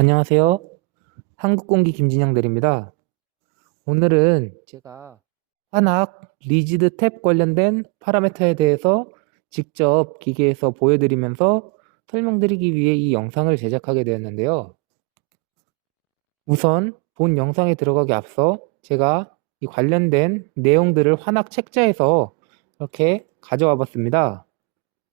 안녕하세요. 한국공기 김진영 대리입니다. 오늘은 제가 환학 리지드 탭 관련된 파라미터에 대해서 직접 기계에서 보여드리면서 설명드리기 위해 이 영상을 제작하게 되었는데요. 우선 본 영상에 들어가기 앞서 제가 이 관련된 내용들을 환학 책자에서 이렇게 가져와 봤습니다.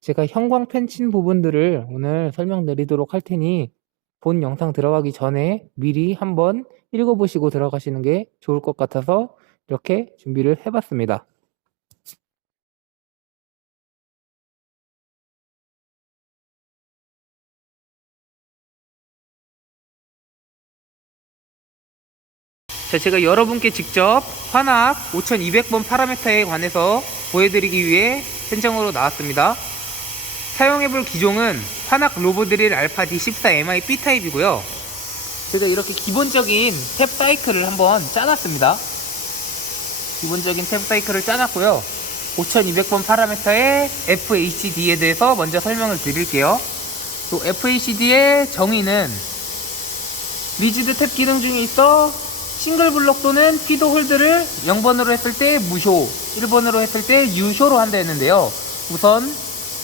제가 형광펜 친 부분들을 오늘 설명드리도록 할 테니 본 영상 들어가기 전에 미리 한번 읽어보시고 들어가시는 게 좋을 것 같아서 이렇게 준비를 해봤습니다. 자, 제가 여러분께 직접 환학 5200번 파라미터에 관해서 보여드리기 위해 현장으로 나왔습니다. 사용해볼 기종은 환학 로보드릴 알파 D14MI B타입이고요. 제가 이렇게 기본적인 탭 사이클을 한번 짜놨습니다. 기본적인 탭 사이클을 짜놨고요. 5200번 파라미터의 FHD에 대해서 먼저 설명을 드릴게요. 또 FHD의 정의는 리지드 탭 기능 중에 있어 싱글 블록 또는 피도 홀드를 0번으로 했을 때 무효, 1번으로 했을 때 유효로 한다 했는데요. 우선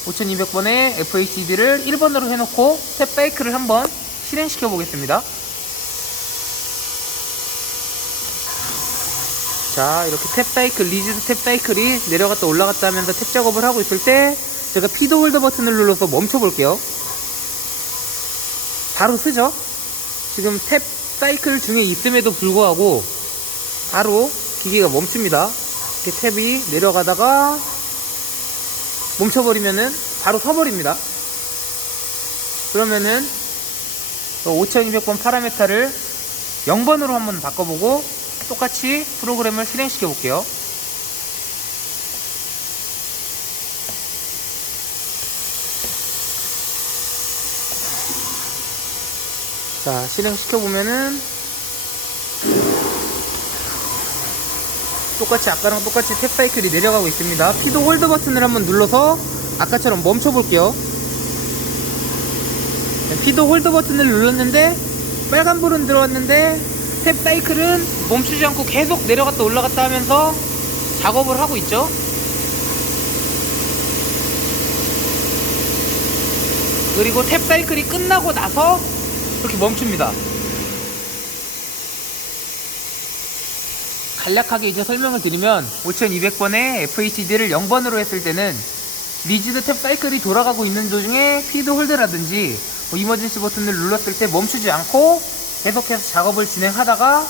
5200번의 FHD를 1번으로 해놓고 탭 사이클을 한번 실행시켜 보겠습니다. 자, 이렇게 탭 사이클, 리지드 탭 사이클이 내려갔다 올라갔다 하면서 탭 작업을 하고 있을 때 제가 피도 홀더 버튼을 눌러서 멈춰 볼게요. 바로 쓰죠. 지금 탭 사이클 중에 있음에도 불구하고 바로 기계가 멈춥니다. 이렇게 탭이 내려가다가 멈춰버리면은 바로 서버립니다. 그러면은 5200번 파라미터를 0번으로 한번 바꿔보고 똑같이 프로그램을 실행시켜 볼게요. 자, 실행시켜 보면은 똑같이 아까랑 똑같이 탭 사이클이 내려가고 있습니다. 피도 홀드 버튼을 한번 눌러서 아까처럼 멈춰 볼게요. 피도 홀드 버튼을 눌렀는데 빨간불은 들어왔는데 탭 사이클은 멈추지 않고 계속 내려갔다 올라갔다 하면서 작업을 하고 있죠. 그리고 탭 사이클이 끝나고 나서 이렇게 멈춥니다. 간략하게 이제 설명을 드리면 5200번의 FHD를 0번으로 했을 때는 리지드 탭 사이클이 돌아가고 있는 도중에 피드 홀드라든지 이머전시 버튼을 눌렀을 때 멈추지 않고 계속해서 작업을 진행하다가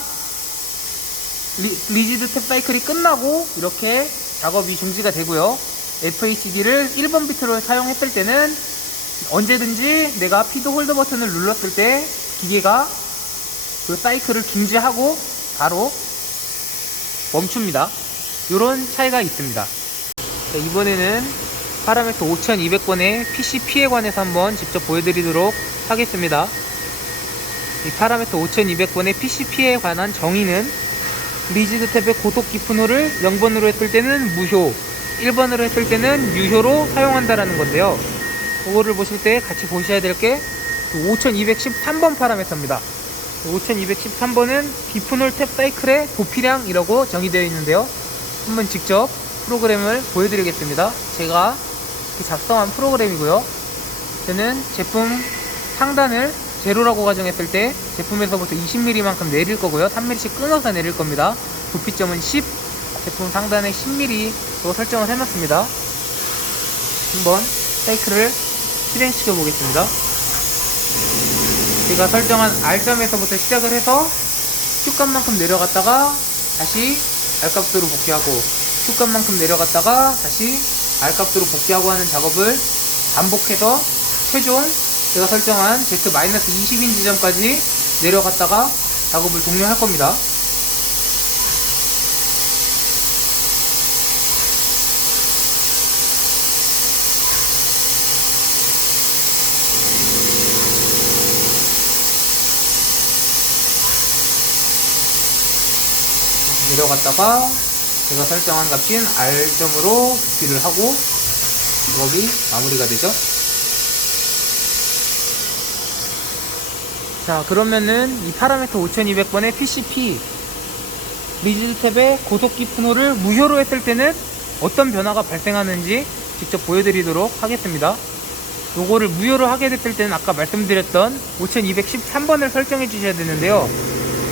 리지드 탭 사이클이 끝나고 이렇게 작업이 중지가 되고요. FHD를 1번 비트로 사용했을 때는 언제든지 내가 피드 홀더 버튼을 눌렀을 때 기계가 그 사이클을 중지하고 바로 멈춥니다. 이런 차이가 있습니다. 자, 이번에는 파라미터 5200번의 PCP에 관해서 한번 직접 보여드리도록 하겠습니다. 이 파라미터 5200번의 PCP에 관한 정의는 리지드 탭의 고속 깊은 홀을 0번으로 했을 때는 무효, 1번으로 했을 때는 유효로 사용한다라는 건데요. 그거를 보실 때 같이 보셔야 될 게 5213번 파라미터입니다. 5213번은 깊은 홀 탭 사이클의 도피량이라고 정의되어 있는데요. 한번 직접 프로그램을 보여드리겠습니다. 제가 작성한 프로그램이고요. 저는 제품 상단을 제로라고 가정했을 때 제품에서부터 20mm만큼 내릴 거고요. 3mm씩 끊어서 내릴 겁니다. 도피점은 10, 제품 상단에 10mm로 설정을 해놨습니다. 한번 사이클을 실행시켜 보겠습니다. 제가 설정한 R점에서부터 시작을 해서 Q값만큼 내려갔다가 다시 R값으로 복귀하고 Q값만큼 내려갔다가 다시 R값으로 복귀하고 하는 작업을 반복해서 최종 제가 설정한 Z-20인 지점까지 내려갔다가 작업을 종료할 겁니다. 내려갔다가 제가 설정한 값인 R점으로 복귀를 하고 작업이 마무리가 되죠. 자, 그러면은 이 파라미터 5200번의 PCP 리지드 탭의 고속기 푸노를 무효로 했을 때는 어떤 변화가 발생하는지 직접 보여드리도록 하겠습니다. 요거를 무효로 하게 됐을 때는 아까 말씀드렸던 5213번을 설정해 주셔야 되는데요.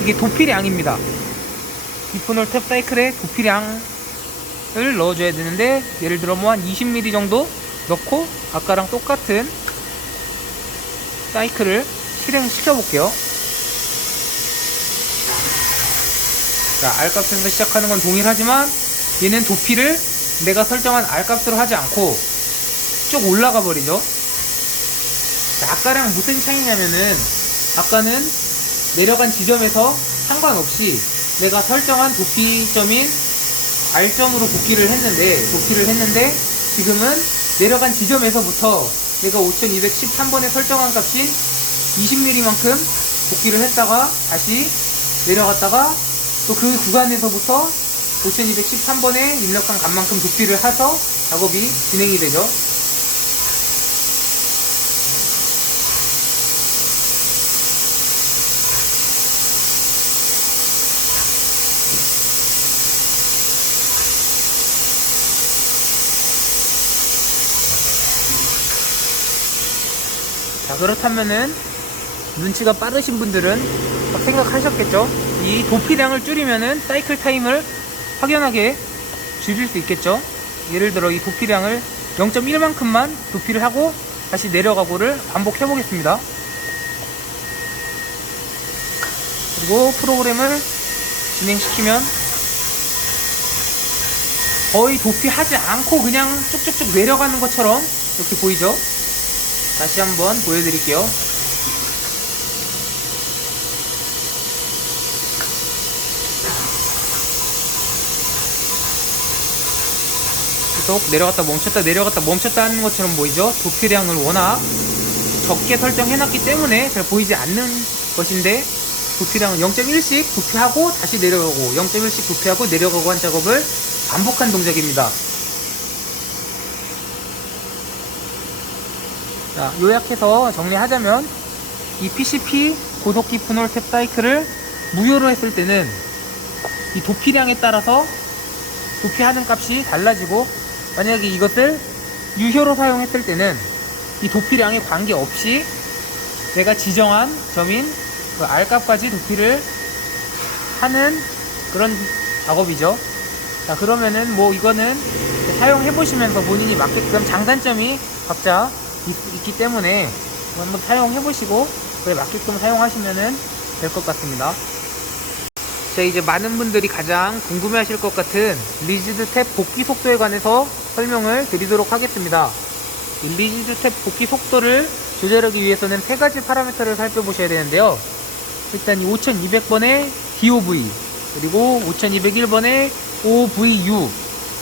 이게 도피량입니다. 디푸놀 탭 사이클에 도피량을 넣어줘야 되는데, 예를 들어 뭐 한 20ml 정도 넣고 아까랑 똑같은 사이클을 실행시켜 볼게요. 자, R값에서 시작하는 건 동일하지만 얘는 도피를 내가 설정한 R값으로 하지 않고 쭉 올라가 버리죠. 자, 아까랑 무슨 차이냐면은, 아까는 내려간 지점에서 상관없이 내가 설정한 도피점인 R점으로 도피를 했는데 지금은 내려간 지점에서부터 내가 5213번에 설정한 값인 20mm만큼 도피를 했다가 다시 내려갔다가 또 그 구간에서부터 5213번에 입력한 값만큼 도피를 해서 작업이 진행이 되죠. 자, 그렇다면은 눈치가 빠르신 분들은 딱 생각하셨겠죠? 이 도피량을 줄이면은 사이클 타임을 확연하게 줄일 수 있겠죠? 예를 들어 이 도피량을 0.1만큼만 도피를 하고 다시 내려가고를 반복해 보겠습니다. 그리고 프로그램을 진행시키면 거의 도피하지 않고 그냥 쭉쭉쭉 내려가는 것처럼 이렇게 보이죠? 다시 한번 보여드릴게요. 계속 내려갔다 멈췄다 내려갔다 멈췄다 하는 것처럼 보이죠? 도피량을 워낙 적게 설정해놨기 때문에 잘 보이지 않는 것인데, 도피량은 0.1씩 도피하고 다시 내려가고 0.1씩 도피하고 내려가고 한 작업을 반복한 동작입니다. 자, 요약해서 정리하자면 이 PCP 고속기 푸놀 탭 사이클을 무효로 했을 때는 이 도피량에 따라서 도피하는 값이 달라지고, 만약에 이것을 유효로 사용했을 때는 이 도피량에 관계없이 내가 지정한 점인 그 R값까지 도피를 하는 그런 작업이죠. 자, 그러면은 뭐 이거는 사용해 보시면서 본인이 맞게끔 장단점이 각자 있기 때문에 한번 사용해 보시고 그에 맞게끔 사용하시면은 될 것 같습니다. 자, 이제 많은 분들이 가장 궁금해 하실 것 같은 리지드 탭 복귀 속도에 관해서 설명을 드리도록 하겠습니다. 이 리지드 탭 복귀 속도를 조절하기 위해서는 세 가지 파라미터를 살펴보셔야 되는데요. 일단 이 5200번의 DOV, 그리고 5201번의 OVU,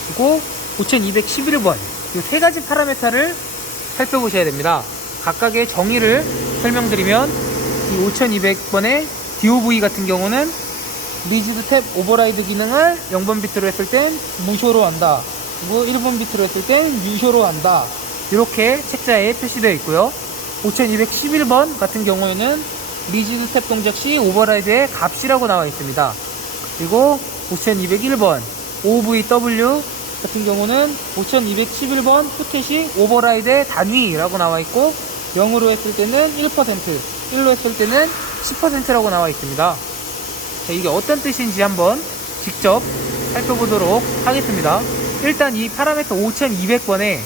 그리고 5211번, 이 세 가지 파라미터를 살펴보셔야 됩니다. 각각의 정의를 설명드리면, 이 5200번의 DOV 같은 경우는 리지드 탭 오버라이드 기능을 0번 비트로 했을 땐 무효로 한다, 그리고 1번 비트로 했을 땐 유효로 한다, 이렇게 책자에 표시되어 있고요. 5211번 같은 경우에는 리지드 탭 동작 시 오버라이드의 값이라고 나와 있습니다. 그리고 5201번 OVW 같은 경우는 5211번 푸켓이 오버라이드의 단위라고 나와 있고, 0으로 했을 때는 1%, 1로 했을 때는 10%라고 나와 있습니다. 자, 이게 어떤 뜻인지 한번 직접 살펴보도록 하겠습니다. 일단 이 파라미터 5200번에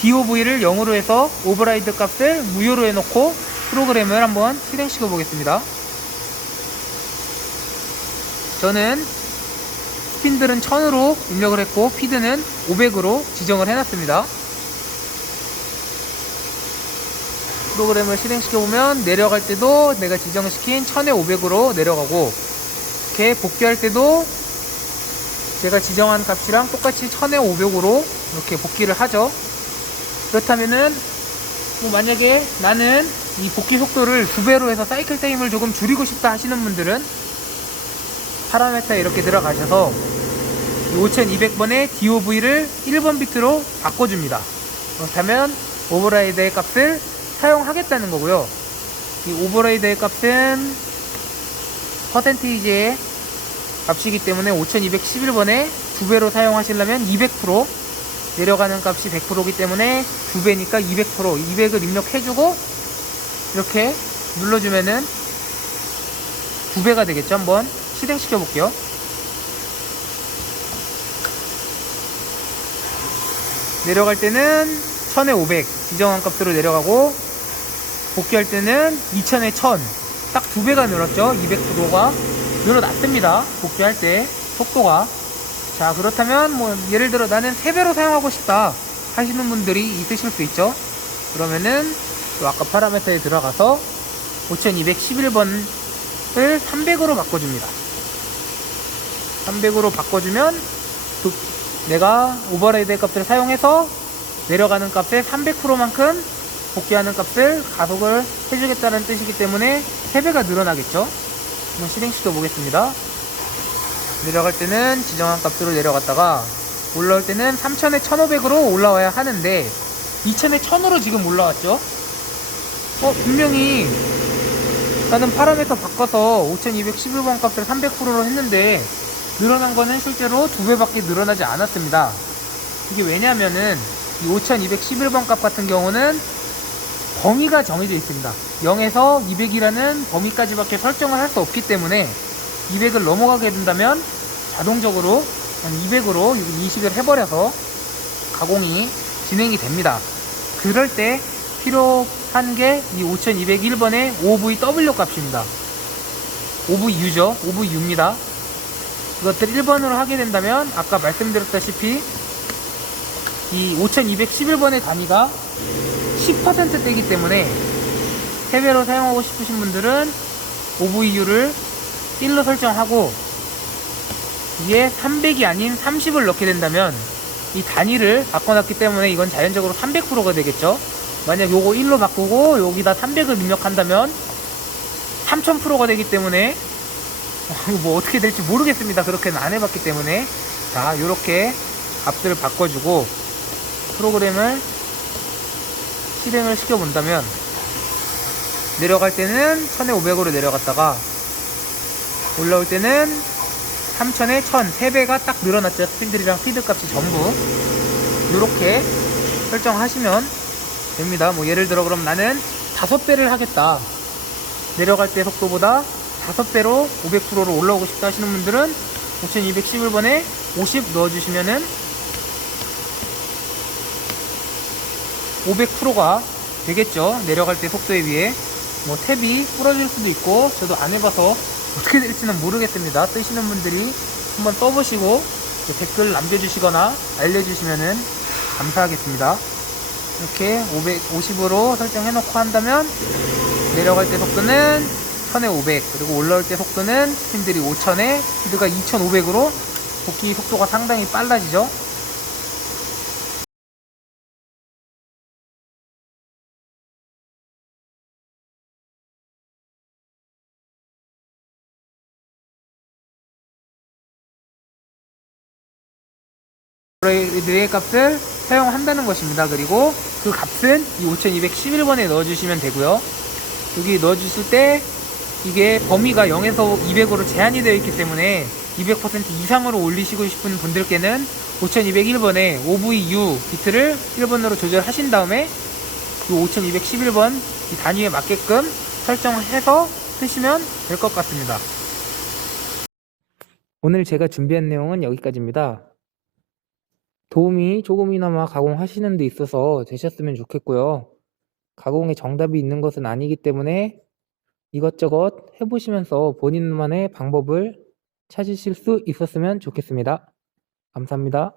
DOV를 0으로 해서 오버라이드 값을 무효로 해놓고 프로그램을 한번 실행시켜 보겠습니다. 저는 스핀들은 1000으로 입력을 했고 피드는 500으로 지정을 해놨습니다. 프로그램을 실행시켜보면 내려갈 때도 내가 지정시킨 1000에 500으로 내려가고, 이렇게 복귀할 때도 제가 지정한 값이랑 똑같이 1000에 500으로 이렇게 복귀를 하죠. 그렇다면은 뭐 만약에 나는 이 복귀 속도를 2배로 해서 사이클 타임을 조금 줄이고 싶다 하시는 분들은 파라미터에 이렇게 들어가셔서 5200번의 DOV를 1번 비트로 바꿔줍니다. 그렇다면 오버라이드의 값을 사용하겠다는 거고요. 이 오버레이드의 값은 퍼센테이지의 값이기 때문에 5211번에 2배로 사용하시려면 200%, 내려가는 값이 100%이기 때문에 2배니까 200%, 200을 입력해주고 이렇게 눌러주면은 2배가 되겠죠. 한번 실행시켜 볼게요. 내려갈 때는 1000에 500 지정한 값으로 내려가고, 복귀할 때는 2000에 1000, 딱 2배가 늘었죠. 200%가 늘어났습니다. 복귀할 때 속도가. 자, 그렇다면 뭐 예를 들어 나는 3배로 사용하고 싶다 하시는 분들이 있으실 수 있죠. 그러면은 또 아까 파라미터에 들어가서 5211번을 300으로 바꿔줍니다. 300으로 바꿔주면 또 내가 오버라이드 값을 사용해서 내려가는 값의 300%만큼 복귀하는 값을 가속을 해주겠다는 뜻이기 때문에 3배가 늘어나겠죠. 한번 실행시켜 보겠습니다. 내려갈 때는 지정한 값으로 내려갔다가 올라올 때는 3000에 1500으로 올라와야 하는데 2000에 1000으로 지금 올라왔죠. 분명히 나는 파라미터 바꿔서 5211번 값을 300%로 했는데 늘어난 거는 실제로 2배밖에 늘어나지 않았습니다. 이게 왜냐면은 이 5211번 값 같은 경우는 범위가 정해져 있습니다. 0에서 200이라는 범위까지밖에 설정을 할 수 없기 때문에 200을 넘어가게 된다면 자동적으로 한 200으로 인식을 해버려서 가공이 진행이 됩니다. 그럴 때 필요한 게 이 5201번의 OVW 값입니다. OVU죠. OVU입니다. 이것들 1번으로 하게 된다면 아까 말씀드렸다시피 이 5211번의 단위가 10%대이기 때문에 3배로 사용하고 싶으신 분들은 OVU를 1로 설정하고 위에 300이 아닌 30을 넣게 된다면 이 단위를 바꿔놨기 때문에 이건 자연적으로 300%가 되겠죠. 만약 요거 1로 바꾸고 여기다 300을 입력한다면 3000%가 되기 때문에 뭐 어떻게 될지 모르겠습니다. 그렇게는 안 해봤기 때문에. 자, 요렇게 값을 바꿔주고 프로그램을 실행을 시켜본다면 내려갈 때는 1500으로 내려갔다가 올라올 때는 3000에 1000, 3배가 딱 늘어났죠. 스핀들이랑 피드 값이 전부. 이렇게 설정하시면 됩니다. 뭐 예를 들어 그럼 나는 5배를 하겠다, 내려갈 때 속도보다 5배로 500%로 올라오고 싶다 하시는 분들은 5211번에 50 넣어주시면은 500%가 되겠죠. 내려갈 때 속도에 비해. 뭐 탭이 부러질 수도 있고 저도 안 해봐서 어떻게 될지는 모르겠습니다. 뜨시는 분들이 한번 써보시고 댓글 남겨주시거나 알려주시면은 감사하겠습니다. 이렇게 550으로 설정해놓고 한다면 내려갈 때 속도는 1000에 500, 그리고 올라올 때 속도는 스핀들이 5000에 스피드가 2500으로 복귀 속도가 상당히 빨라지죠. 뇌의 값을 사용한다는 것입니다. 그리고 그 값은 이 5211번에 넣어주시면 되고요. 여기 넣어주실 때 이게 범위가 0에서 200으로 제한이 되어 있기 때문에 200% 이상으로 올리시고 싶은 분들께는 5201번에 OVU 비트를 1번으로 조절하신 다음에 이 5211번 이 단위에 맞게끔 설정해서 쓰시면 될 것 같습니다. 오늘 제가 준비한 내용은 여기까지입니다. 도움이 조금이나마 가공하시는 데 있어서 되셨으면 좋겠고요. 가공에 정답이 있는 것은 아니기 때문에 이것저것 해보시면서 본인만의 방법을 찾으실 수 있었으면 좋겠습니다. 감사합니다.